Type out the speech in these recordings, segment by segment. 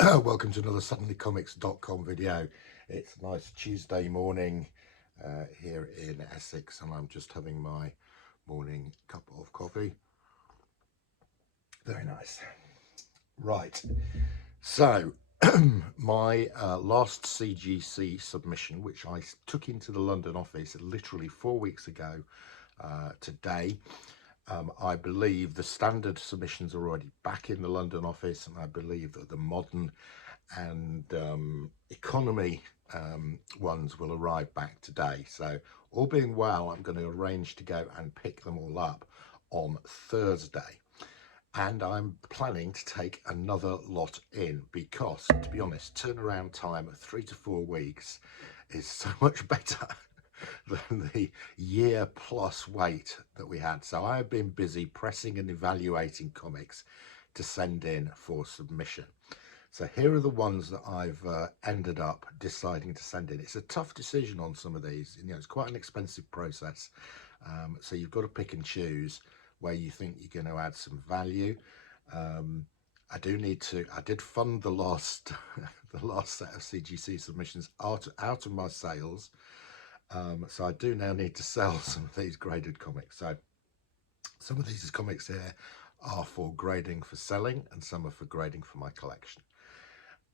Welcome to another suddenlycomics.com video. It's a nice Tuesday morning here in Essex, and I'm just having my morning cup of coffee. Very nice. Right, so my last CGC submission, which I took into the London office literally 4 weeks ago today. I believe the standard submissions are already back in the London office, and I believe that the modern and economy ones will arrive back today. So all being well, I'm going to arrange to go and pick them all up on Thursday. And I'm planning to take another lot in because, to be honest, turnaround time of 3 to 4 weeks is so much better than the year plus wait that we had. So I have been busy pressing and evaluating comics to send in for submission. So here are the ones that I've ended up deciding to send in. It's a tough decision on some of these. You know, it's quite an expensive process. So you've got to pick and choose where you think you're going to add some value. I did fund the last the last set of CGC submissions out of my sales. So I do now need to sell some of these graded comics. So some of these comics here are for grading for selling, and some are for grading for my collection.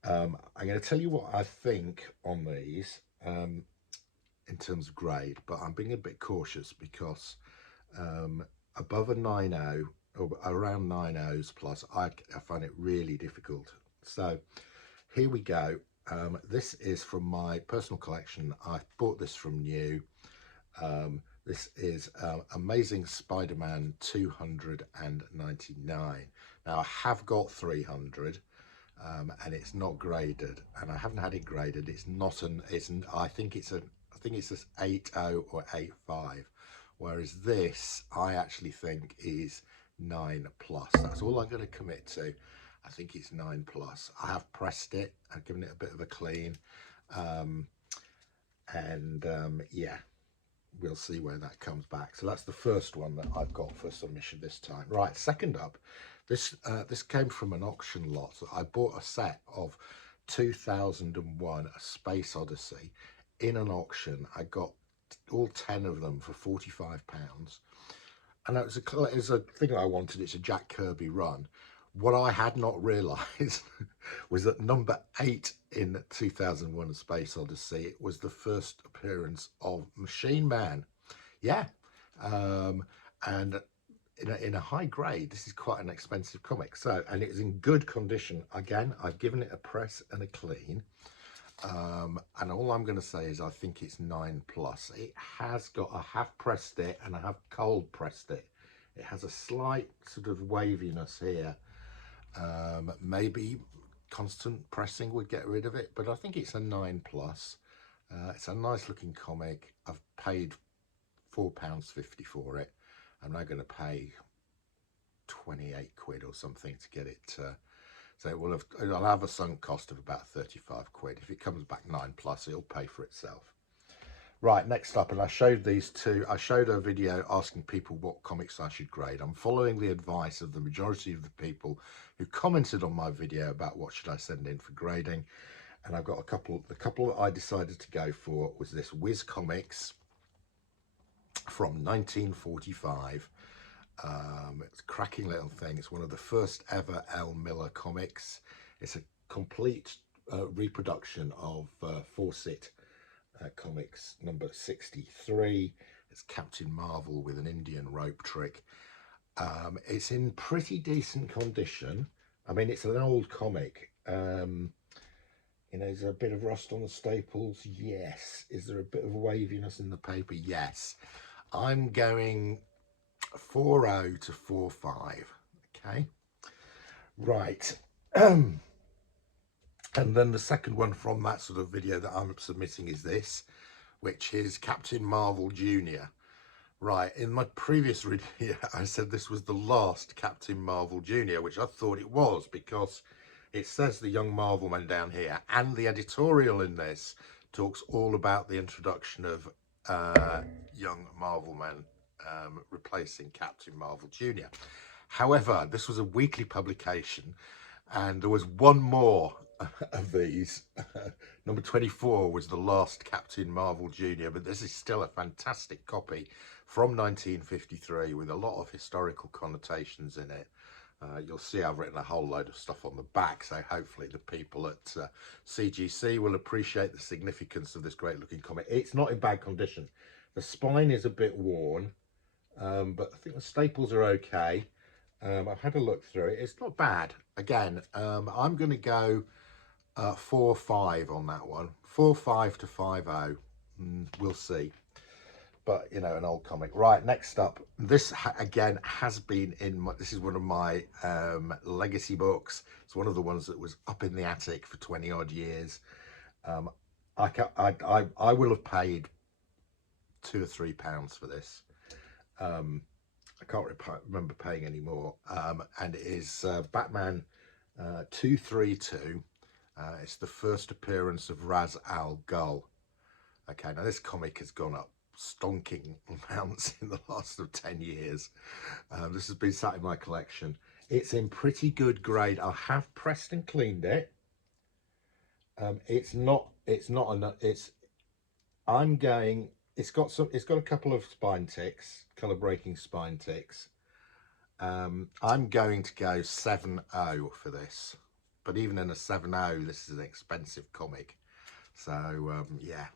I'm going to tell you what I think on these in terms of grade, but I'm being a bit cautious because above a 9.0 or around 9.0s plus, I find it really difficult. So here we go. This is from my personal collection. I bought this from new. This is Amazing Spider-Man 299. Now I have got 300. And it's not graded, and I haven't had it graded. It's not an. I think it's a 8.0 or 8.5, whereas this I actually think is 9 plus. That's all I'm going to commit to. I think it's 9 plus. I have pressed it. I've given it a bit of a clean, yeah, we'll see where that comes back. So that's the first one that I've got for submission this time. Right, second up, this came from an auction lot. I bought a set of 2001 A Space Odyssey in an auction. I got all 10 of them for £45, and it was a thing I wanted. It's a Jack Kirby run. What I had not realised was that number 8 in 2001 A Space Odyssey, it was the first appearance of Machine Man. Yeah, and in a high grade, this is quite an expensive comic. So, and it is in good condition. Again, I've given it a press and a clean. And all I'm going to say is I think it's 9 plus. It has got, I have pressed it and I have cold pressed it. It has a slight sort of waviness here. Maybe constant pressing would get rid of it, but I think it's a 9 plus. It's a nice looking comic. I've paid £4.50 for it. I'm now going to pay 28 quid or something to get it. So it'll have a sunk cost of about 35 quid. If it comes back 9 plus, it'll pay for itself. Right, next up, and I showed these two. I showed a video asking people what comics I should grade. I'm following the advice of the majority of the people who commented on my video about what should I send in for grading. And I've got a couple. The couple that I decided to go for was this Whiz Comics from 1945. It's a cracking little thing. It's one of the first ever L. Miller comics. It's a complete reproduction of Fawcett Comics number 63. It's Captain Marvel with an Indian rope trick. It's in pretty decent condition. I mean, it's an old comic. You know, is there a bit of rust on the staples? Yes. Is there a bit of waviness in the paper? Yes. I'm going 4.0 to 4.5. Okay. Right. And then the second one from that sort of video that I'm submitting is this, which is Captain Marvel Jr. Right, in my previous video, I said this was the last Captain Marvel Jr., which I thought it was because it says the Young Marvel Man down here, and the editorial in this talks all about the introduction of Young Marvel Man replacing Captain Marvel Jr. However, this was a weekly publication, and there was one more of these. Number 24 was the last Captain Marvel Jr., but this is still a fantastic copy from 1953 with a lot of historical connotations in it. You'll see I've written a whole load of stuff on the back, so hopefully the people at CGC will appreciate the significance of this great looking comic. It's not in bad condition. The spine is a bit worn, but I think the staples are okay. I've had a look through it. It's not bad. Again, I'm going to go 4-5 on that one. 4-5 to 5-0. We'll see. But you know, an old comic. Right, next up, this again has been in my, this is one of my legacy books. It's one of the ones that was up in the attic for 20 odd years. I will have paid £2 or £3 for this. I can't remember paying any more. And it is Batman 232. It's the first appearance of Ra's al Ghul. Okay, now this comic has gone up stonking amounts in the last of 10 years. This has been sat in my collection. It's in pretty good grade. I have pressed and cleaned it. It's not enough. It's got a couple of spine ticks, color breaking spine ticks. I'm going to go 7-0 for this, but even in a 7-0, this is an expensive comic. So yeah.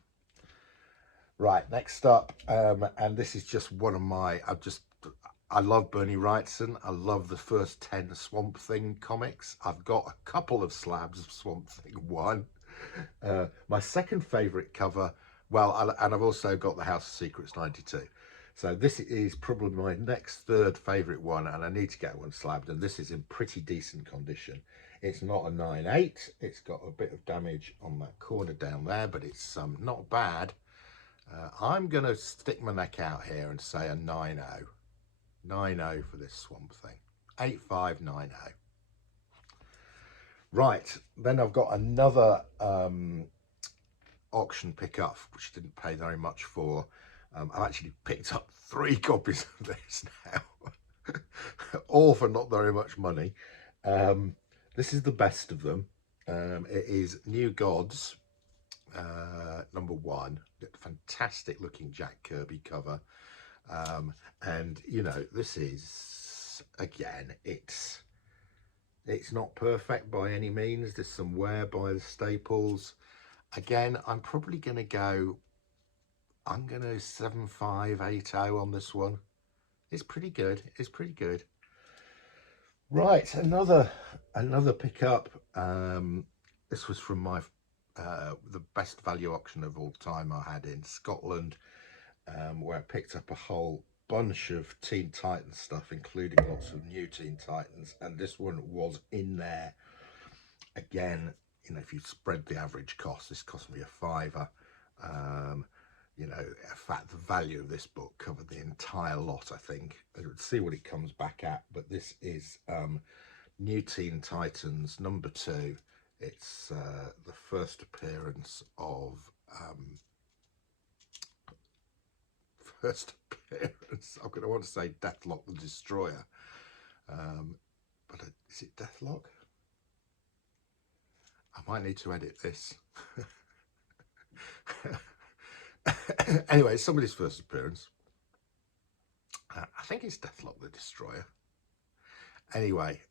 Right, next up, and this is just one of my, I love Bernie Wrightson. I love the first 10 Swamp Thing comics. I've got a couple of slabs of Swamp Thing 1. My second favourite cover, well, and I've also got the House of Secrets 92. So this is probably my next third favourite one, and I need to get one slabbed, and this is in pretty decent condition. It's not a 9-8. It's got a bit of damage on that corner down there, but it's not bad. I'm going to stick my neck out here and say a 9-0. 9-0 for this Swamp Thing. 8-5-9-0. Right, then I've got another auction pickup, which I didn't pay very much for. I've actually picked up 3 copies of this now. All for not very much money. This is the best of them. It is New Gods, number 1. Fantastic looking Jack Kirby cover. And you know, this is, again, it's not perfect by any means. There's some wear by the staples. Again, I'm probably going to go, I'm going to 7-5, 8-0 on this one. It's pretty good. It's pretty good. Right, another pickup. This was from my the best value auction of all time I had in Scotland, where I picked up a whole bunch of Teen Titans stuff, including lots of new Teen Titans, and this one was in there. Again, you know, if you spread the average cost, this cost me a £5. You know, in fact, the value of this book covered the entire lot, I think. Let's see what it comes back at, but this is New Teen Titans number 2. It's the first appearance of I'm going to want to say Deathlock the Destroyer, but is it Deathlock? I might need to edit this. Anyway, it's somebody's first appearance. I think it's Deathlock the Destroyer. Anyway,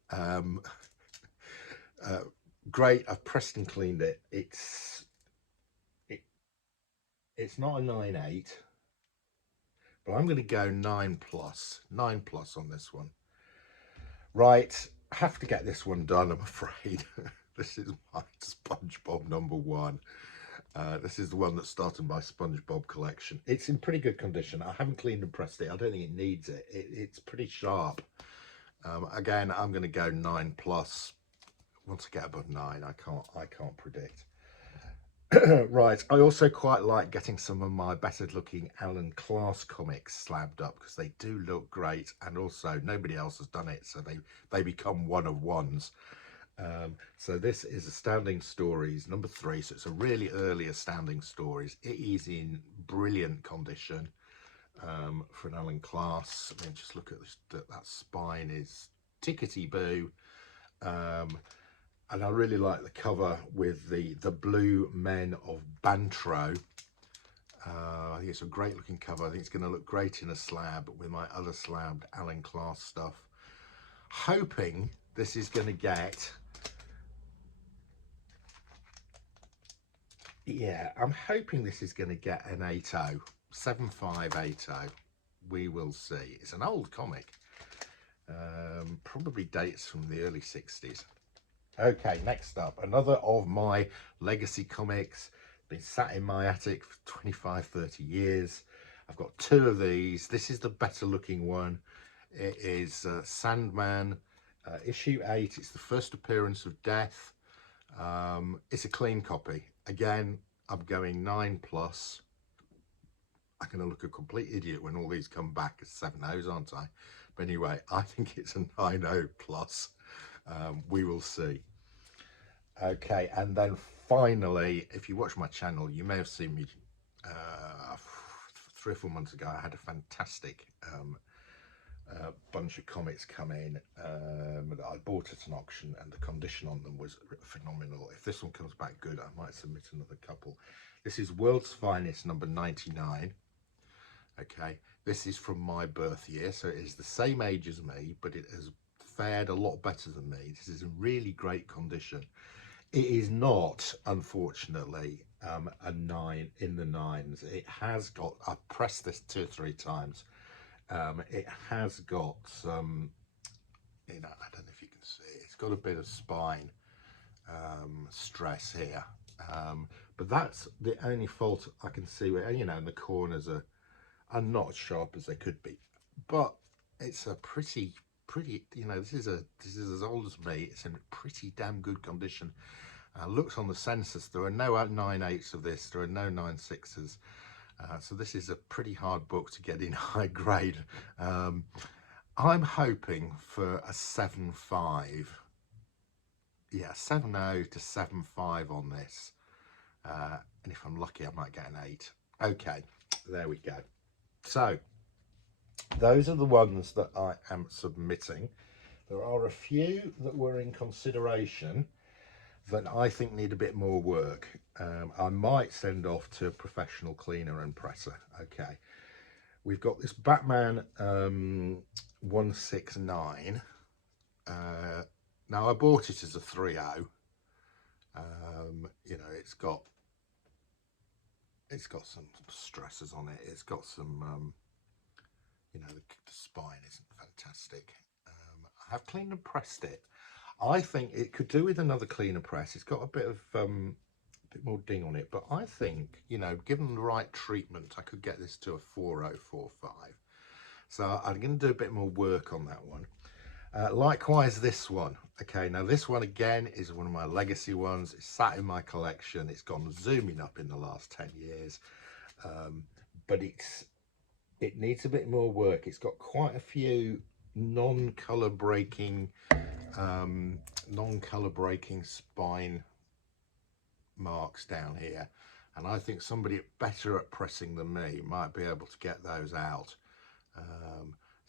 great. I've pressed and cleaned it. It's not a 9-8, but I'm going to go 9+. 9+ on this one. Right, I have to get this one done, I'm afraid. This is my SpongeBob number 1. This is the one that started my SpongeBob collection. It's in pretty good condition. I haven't cleaned and pressed it. I don't think it needs it. It's pretty sharp. Again, I'm going to go 9+. Once I get above 9, I can't predict. Right, I also quite like getting some of my better looking Alan Class comics slabbed up, because they do look great, and also nobody else has done it, so they become one of ones. So this is Astounding Stories number 3, so it's a really early Astounding Stories. It is in brilliant condition for an Alan Class. I mean, just look at this, that spine is tickety boo. And I really like the cover with the blue men of Bantro. I think it's a great looking cover. I think it's going to look great in a slab with my other slabbed Alan Class stuff. Hoping this is going to get, yeah, I'm hoping this is going to get an 8.0, 7580. We will see. It's an old comic, probably dates from the early 60s. Okay, next up, another of my legacy comics. Been sat in my attic for 25-30 years. I've got two of these. This is the better looking one. It is Sandman, issue 8. It's the first appearance of Death. It's a clean copy. Again, I'm going 9+. I'm going to look a complete idiot when all these come back as 7.0s, aren't I? But anyway, I think it's a 9.0+. We will see. Okay, and then finally, if you watch my channel, you may have seen me 3 or 4 months ago. I had a fantastic bunch of comics come in that I bought at an auction, and the condition on them was phenomenal. If this one comes back good, I might submit another couple. This is World's Finest number 99. Okay, this is from my birth year, so it is the same age as me, but it has fared a lot better than me. This is in really great condition. It is not, unfortunately, a 9 in the 9s. It has got, I've pressed this 2 or 3 times. It has got some, you know, I don't know if you can see, it's got a bit of spine stress here. But that's the only fault I can see where, you know, and the corners are not as sharp as they could be. But it's a pretty, you know, this is as old as me. It's in pretty damn good condition. Looks on the census, there are no 9.8s of this, there are no 9.6s. So this is a pretty hard book to get in high grade. I'm hoping for a 7.5. Yeah, 7.0 to 7.5 on this. And if I'm lucky, I might get an 8. Okay, there we go. So those are the ones that I am submitting. There are a few that were in consideration that I think need a bit more work. I might send off to a professional cleaner and presser. Okay, we've got this Batman 169. Now I bought it as a 3.0. You know, it's got some stresses on it. It's got some, you know, the spine isn't fantastic. I have cleaned and pressed it. I think it could do with another cleaner press. It's got a bit of bit more ding on it, but I think, you know, given the right treatment, I could get this to a 4.045. So I'm going to do a bit more work on that one. Likewise, this one. Okay, now this one again is one of my legacy ones. It's sat in my collection. It's gone zooming up in the last 10 years, but it needs a bit more work. It's got quite a few non-color breaking spine marks down here, and I think somebody better at pressing than me might be able to get those out.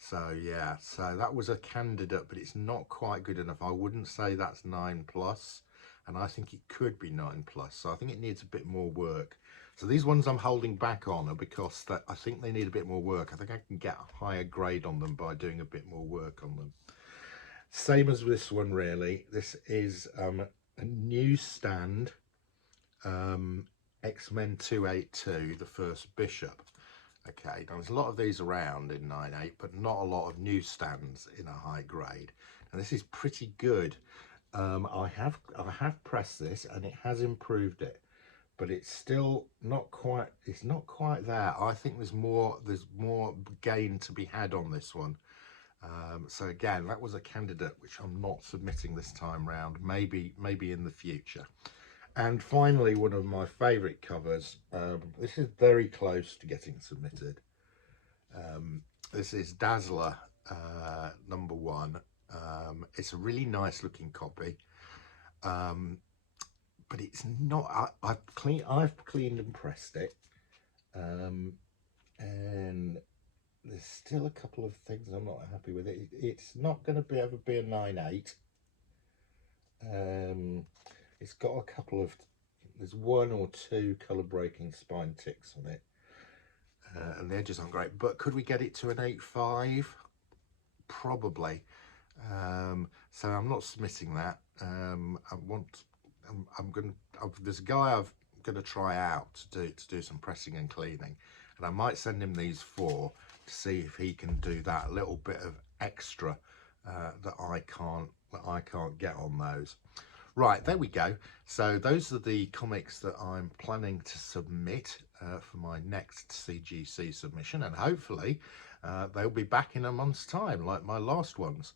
So yeah, so that was a candidate, but it's not quite good enough. I wouldn't say that's 9+, and I think it could be 9+, so I think it needs a bit more work. So these ones I'm holding back on are because that I think they need a bit more work. I think I can get a higher grade on them by doing a bit more work on them. Same as this one, really. This is a newsstand X-Men 282, the first Bishop. Okay, now there's a lot of these around in 9.8, but not a lot of newsstands in a high grade. And this is pretty good. I have pressed this, and it has improved it, but it's still not quite. It's not quite there. I think there's more gain to be had on this one. So again, that was a candidate which I'm not submitting this time round. Maybe in the future. And finally, one of my favourite covers. This is very close to getting submitted. This is Dazzler number 1. It's a really nice looking copy, but it's not. I've cleaned and pressed it, and there's still a couple of things I'm not happy with it. It's not going to ever be a 9.8. It's got a couple of, there's one or two colour breaking spine ticks on it, and the edges aren't great, but could we get it to an 8.5? Probably. So I'm not submitting that. There's a guy I'm gonna try out to do some pressing and cleaning, and I might send him these 4 to see if he can do that little bit of extra that I can't get on those. Right, there we go. So those are the comics that I'm planning to submit for my next CGC submission, and hopefully they'll be back in a month's time like my last ones,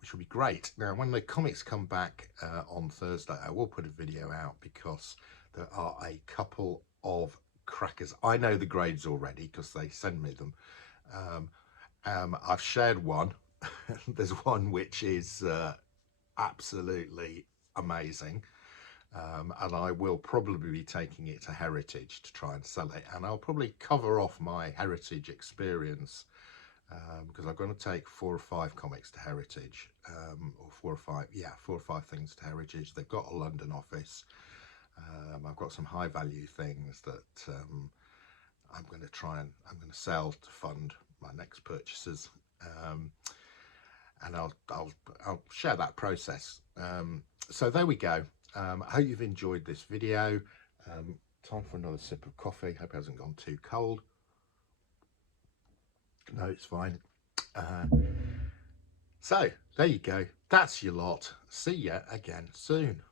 which will be great. Now when the comics come back on Thursday, I will put a video out because there are a couple of crackers. I know the grades already because they send me them. I've shared one. There's one which is absolutely amazing, and I will probably be taking it to Heritage to try and sell it, and I'll probably cover off my Heritage experience because I'm going to take 4 or 5 comics to Heritage, or 4 or 5 things to Heritage. They've got a London office. I've got some high value things that I'm going to sell to fund my next purchases. And I'll share that process. So there we go. I hope you've enjoyed this video. Time for another sip of coffee. Hope it hasn't gone too cold. No, it's fine. So there you go. That's your lot. See ya again soon.